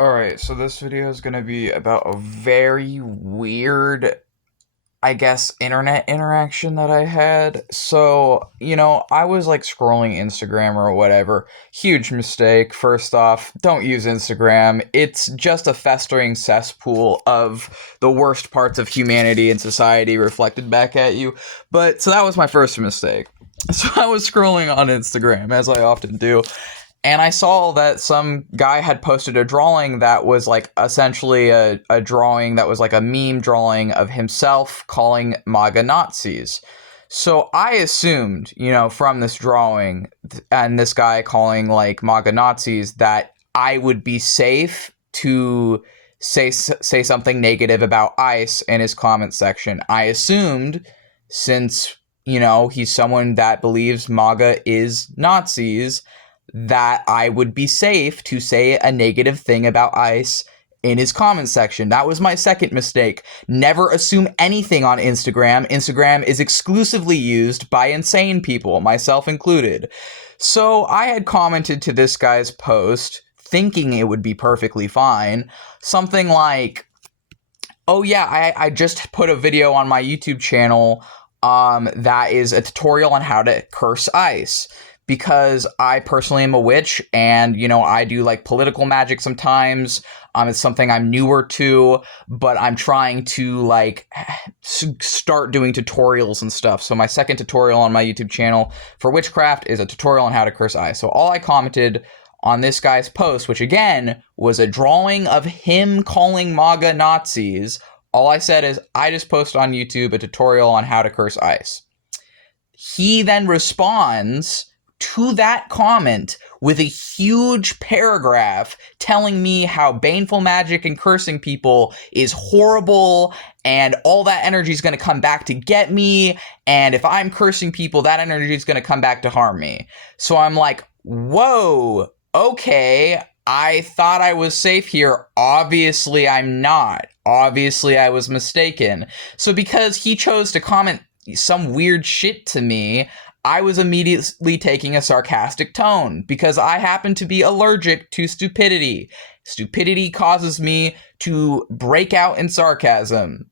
Alright, so this video is going to be about a very weird, I guess, internet interaction that I had. So, I was like scrolling Instagram or whatever. Huge mistake. First off, don't use Instagram. It's just a festering cesspool of the worst parts of humanity and society reflected back at you. But, so that was my first mistake. So I was scrolling on Instagram, as I often do, and I saw that some guy had posted a drawing that was like essentially a drawing that was like a meme drawing of himself calling MAGA Nazis. So I assumed, from this drawing and this guy calling like MAGA Nazis that I would be safe to say something negative about ICE in his comment section. I assumed, since, he's someone that believes MAGA is Nazis, that I would be safe to say a negative thing about ICE in his comment section. That was my second mistake. Never assume anything on Instagram. Instagram is exclusively used by insane people, myself included. So I had commented to this guy's post, thinking it would be perfectly fine, something like, oh yeah, I just put a video on my YouTube channel that is a tutorial on how to curse ICE. Because I personally am a witch and, I do like political magic sometimes. It's something I'm newer to, but I'm trying to like start doing tutorials and stuff. So my second tutorial on my YouTube channel for witchcraft is a tutorial on how to curse ICE. So all I commented on this guy's post, which again was a drawing of him calling MAGA Nazis, all I said is, I just posted on YouTube a tutorial on how to curse ICE. He then responds to that comment with a huge paragraph telling me how baneful magic and cursing people is horrible and all that energy is going to come back to get me, and if I'm cursing people, that energy is going to come back to harm me. So I'm like, whoa, okay, I thought I was safe here. Obviously I'm not. Obviously I was mistaken. So because he chose to comment some weird shit to me, I was immediately taking a sarcastic tone because I happen to be allergic to stupidity. Stupidity causes me to break out in sarcasm.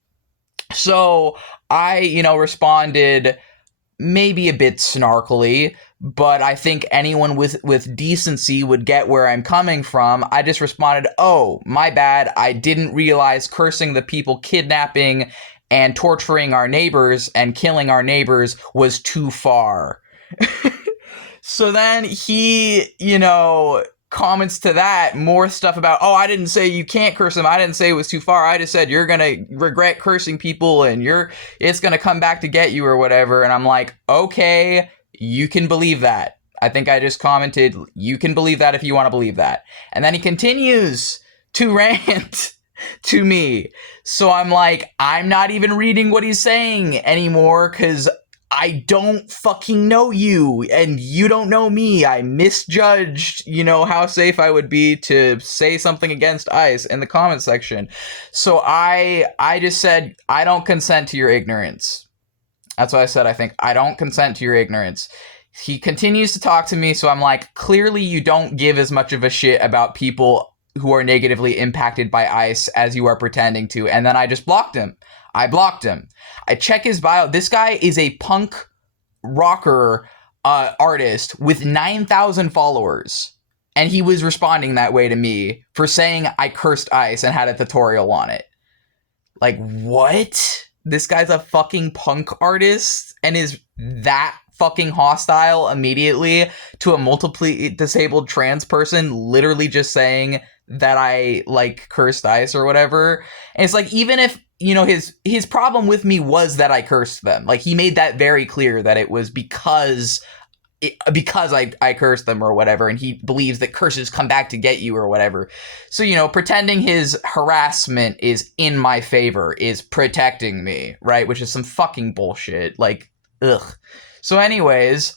So I, responded maybe a bit snarkily, but I think anyone with decency would get where I'm coming from. I just responded, oh, my bad. I didn't realize cursing the people kidnapping and torturing our neighbors and killing our neighbors was too far. So then he, comments to that, more stuff about, oh, I didn't say you can't curse them. I didn't say it was too far. I just said you're going to regret cursing people and it's going to come back to get you or whatever. And I'm like, okay, you can believe that. I think I just commented, you can believe that if you want to believe that. And then he continues to rant to me. So I'm like, I'm not even reading what he's saying anymore because I don't fucking know you and you don't know me. I misjudged, how safe I would be to say something against ICE in the comment section. So I just said, I don't consent to your ignorance. That's what I said. I think I don't consent to your ignorance. He continues to talk to me. So I'm like, clearly you don't give as much of a shit about people who are negatively impacted by ICE as you are pretending to. And then I just blocked him. I blocked him. I check his bio. This guy is a punk rocker artist with 9,000 followers. And he was responding that way to me for saying I cursed ICE and had a tutorial on it. Like, what? This guy's a fucking punk artist and is that fucking hostile immediately to a multiply disabled trans person literally just saying that I like cursed ICE or whatever. And it's like, even if, his problem with me was that I cursed them. Like, he made that very clear that it was because I cursed them or whatever, and he believes that curses come back to get you or whatever. So, pretending his harassment is in my favor is protecting me, right? Which is some fucking bullshit. Like, ugh. So anyways,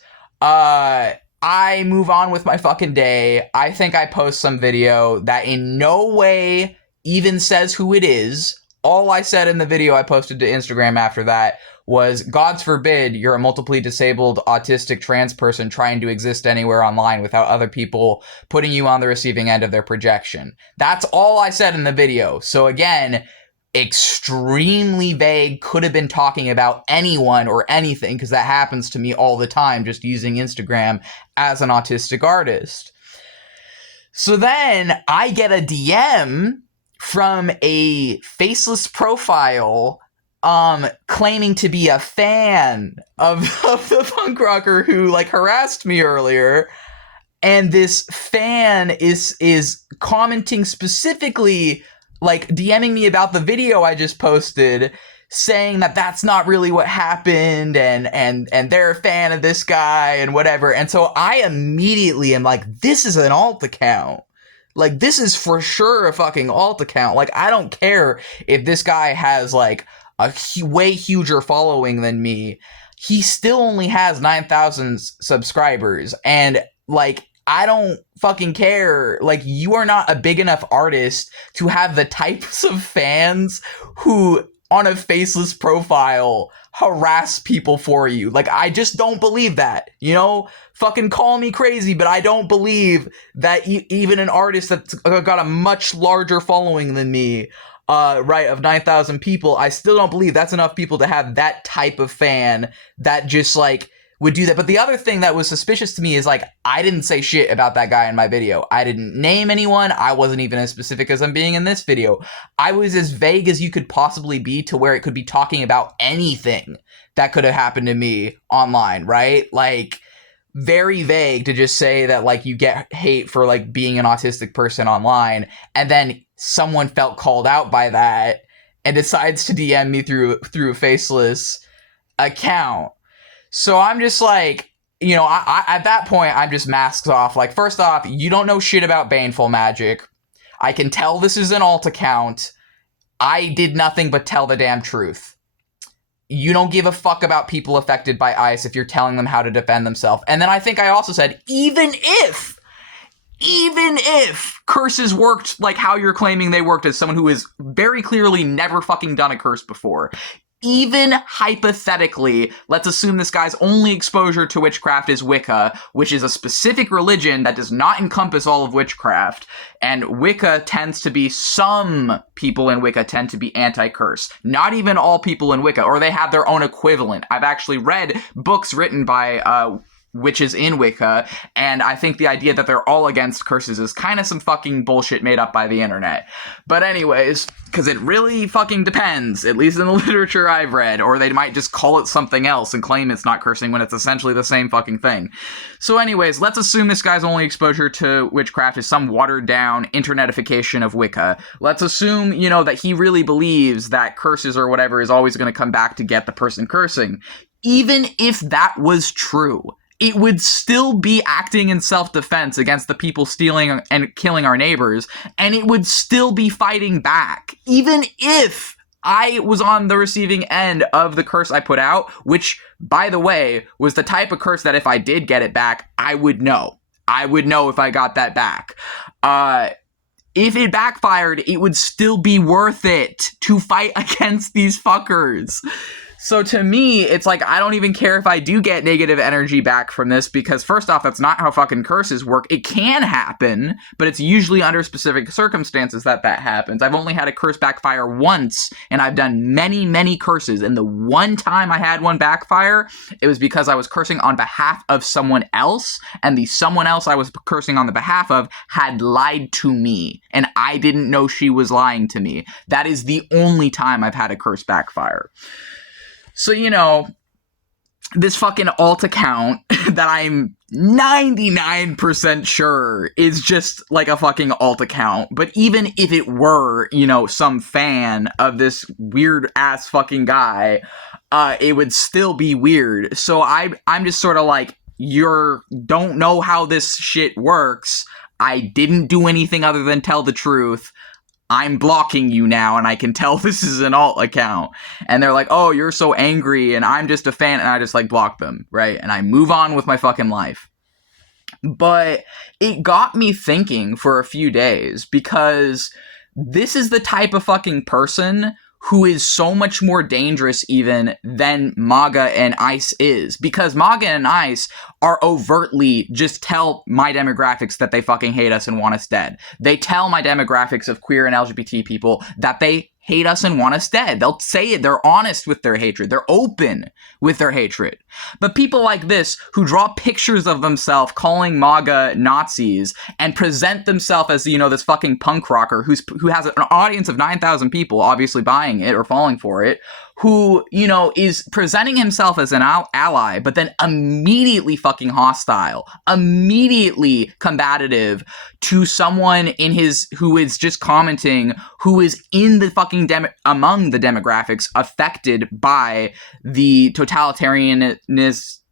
I move on with my fucking day. I think I post some video that in no way even says who it is. All I said in the video I posted to Instagram after that was, God's forbid you're a multiply disabled autistic trans person trying to exist anywhere online without other people putting you on the receiving end of their projection. That's all I said in the video. So again, extremely vague, could have been talking about anyone or anything, because that happens to me all the time just using Instagram as an autistic artist. So then I get a DM from a faceless profile claiming to be a fan of the punk rocker who like harassed me earlier. And this fan is commenting specifically, like DMing me about the video I just posted, saying that that's not really what happened, and they're a fan of this guy and whatever. And so I immediately am like, this is an alt account. Like, this is for sure a fucking alt account. Like, I don't care if this guy has like a way huger following than me. He still only has 9,000 subscribers, and like, I don't fucking care. Like, you are not a big enough artist to have the types of fans who, on a faceless profile, harass people for you. Like, I just don't believe that. You know, fucking call me crazy, but I don't believe that even an artist that's got a much larger following than me, right, of 9,000 people, I still don't believe that's enough people to have that type of fan that just, like, would do that. But the other thing that was suspicious to me is, like, I didn't say shit about that guy in my video. I didn't name anyone. I wasn't even as specific as I'm being in this video. I was as vague as you could possibly be, to where it could be talking about anything that could have happened to me online, right? Like, very vague to just say that, like, you get hate for, like, being an autistic person online, and then someone felt called out by that and decides to DM me through a faceless account. So I'm just like, you know, I at that point, I'm just masks off. Like, first off, you don't know shit about Baneful Magic. I can tell this is an alt account. I did nothing but tell the damn truth. You don't give a fuck about people affected by ice if you're telling them how to defend themselves. And then I think I also said, even if curses worked like how you're claiming they worked, as someone who has very clearly never fucking done a curse before, even hypothetically, let's assume this guy's only exposure to witchcraft is Wicca, which is a specific religion that does not encompass all of witchcraft. And Wicca tends to be, some people in Wicca tend to be anti-curse. Not even all people in Wicca, or they have their own equivalent. I've actually read books written by witches in Wicca, and I think the idea that they're all against curses is kind of some fucking bullshit made up by the internet. But anyways, because it really fucking depends, at least in the literature I've read, or they might just call it something else and claim it's not cursing when it's essentially the same fucking thing. So anyways, let's assume this guy's only exposure to witchcraft is some watered down internetification of Wicca. Let's assume, you know, that he really believes that curses or whatever is always going to come back to get the person cursing. Even if that was true, it would still be acting in self-defense against the people stealing and killing our neighbors, and it would still be fighting back. Even if I was on the receiving end of the curse I put out, which, by the way, was the type of curse that if I did get it back, I would know. I would know if I got that back. If it backfired, it would still be worth it to fight against these fuckers. So to me, it's like, I don't even care if I do get negative energy back from this, because first off, that's not how fucking curses work. It can happen, but it's usually under specific circumstances that happens. I've only had a curse backfire once, and I've done many, many curses. And the one time I had one backfire, it was because I was cursing on behalf of someone else, and the someone else I was cursing on the behalf of had lied to me, and I didn't know she was lying to me. That is the only time I've had a curse backfire. So, you know, this fucking alt account that I'm 99% sure is just like a fucking alt account. But even if it were, you know, some fan of this weird ass fucking guy, it would still be weird. So I'm just sort of like, you don't know how this shit works. I didn't do anything other than tell the truth. I'm blocking you now, and I can tell this is an alt account. And they're like, oh, you're so angry, and I'm just a fan, and I just, like, block them, right? And I move on with my fucking life. But it got me thinking for a few days, because this is the type of fucking person who is so much more dangerous even than MAGA and ICE is. Because MAGA and ICE are overtly just tell my demographics that they fucking hate us and want us dead. They tell my demographics of queer and LGBT people that they hate us and want us dead. They'll say it. They're honest with their hatred. They're open with their hatred. But people like this who draw pictures of themselves calling MAGA Nazis and present themselves as, you know, this fucking punk rocker who has an audience of 9,000 people obviously buying it or falling for it, who, you know, is presenting himself as an ally, but then immediately fucking hostile, immediately combative to someone who is just commenting, who is in the fucking among the demographics affected by the totalitarianism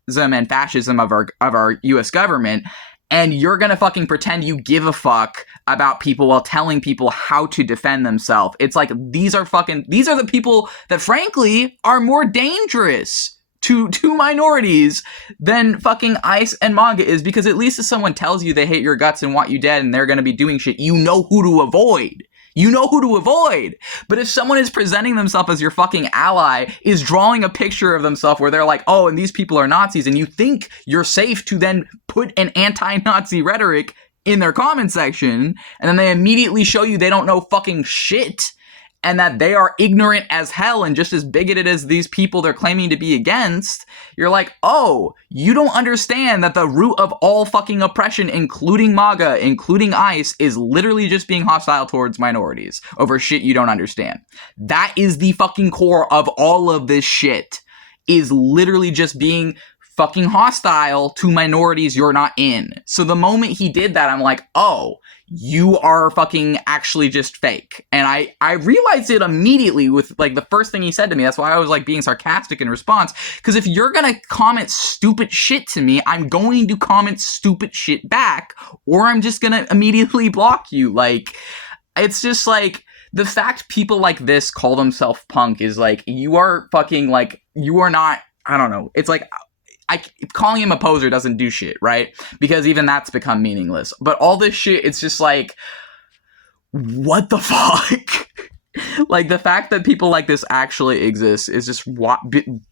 and fascism of our U.S. government. And you're gonna fucking pretend you give a fuck about people while telling people how to defend themselves. It's like, these are the people that frankly are more dangerous to minorities than fucking ICE and MAGA is, because at least if someone tells you they hate your guts and want you dead and they're gonna be doing shit, you know who to avoid. You know who to avoid. But if someone is presenting themselves as your fucking ally, is drawing a picture of themselves where they're like, oh, and these people are Nazis, and you think you're safe to then put an anti-Nazi rhetoric in their comment section, and then they immediately show you they don't know fucking shit, and that they are ignorant as hell and just as bigoted as these people they're claiming to be against, you're like, oh, you don't understand that the root of all fucking oppression, including MAGA, including ICE, is literally just being hostile towards minorities over shit you don't understand. That is the fucking core of all of this shit, is literally just being fucking hostile to minorities you're not in. So the moment he did that, I'm like, oh, you are fucking actually just fake. And I realized it immediately with like the first thing he said to me. That's why I was like being sarcastic in response. Because if you're gonna comment stupid shit to me, I'm going to comment stupid shit back, or I'm just gonna immediately block you. Like, it's just like, the fact people like this call themselves punk is like, you are fucking like, you are not, I don't know. It's like, calling him a poser doesn't do shit, right? Because even that's become meaningless. But all this shit, it's just like, what the fuck? Like, the fact that people like this actually exist is just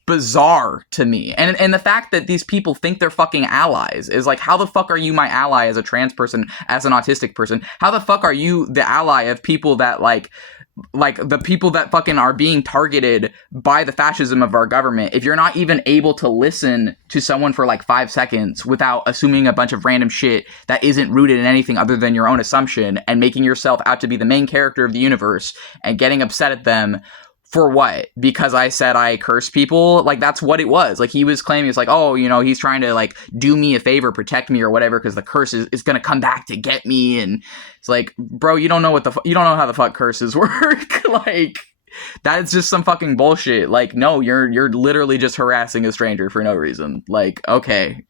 bizarre to me. And the fact that these people think they're fucking allies is like, how the fuck are you my ally as a trans person, as an autistic person? How the fuck are you the ally of people that like the people that fucking are being targeted by the fascism of our government, if you're not even able to listen to someone for like 5 seconds without assuming a bunch of random shit that isn't rooted in anything other than your own assumption and making yourself out to be the main character of the universe and getting upset at them for what? Because I said I curse people? Like, that's what it was. Like, he was claiming, it's like, oh, you know, he's trying to, like, do me a favor, protect me or whatever, because the curse is going to come back to get me. And it's like, bro, you don't know you don't know how the fuck curses work. Like, that is just some fucking bullshit. Like, no, you're literally just harassing a stranger for no reason. Like, okay.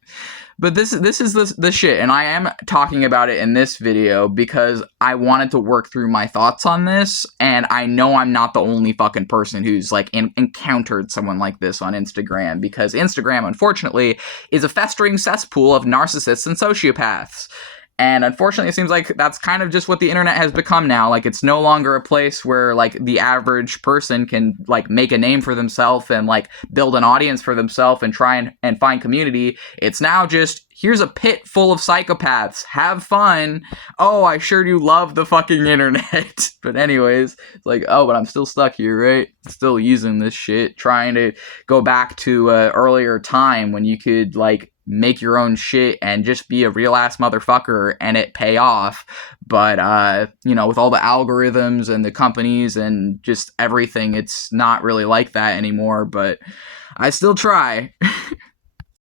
But this is the shit, and I am talking about it in this video because I wanted to work through my thoughts on this, and I know I'm not the only fucking person who's, like, encountered someone like this on Instagram, because Instagram, unfortunately, is a festering cesspool of narcissists and sociopaths. And unfortunately, it seems like that's kind of just what the internet has become now. Like, it's no longer a place where, like, the average person can, like, make a name for themselves and, like, build an audience for themselves and try and find community. It's now just, here's a pit full of psychopaths. Have fun. Oh, I sure do love the fucking internet. But anyways, it's like, oh, but I'm still stuck here, right? Still using this shit, trying to go back to an earlier time when you could, like, make your own shit and just be a real ass motherfucker and it pay off. But, you know, with all the algorithms and the companies and just everything, it's not really like that anymore, but I still try.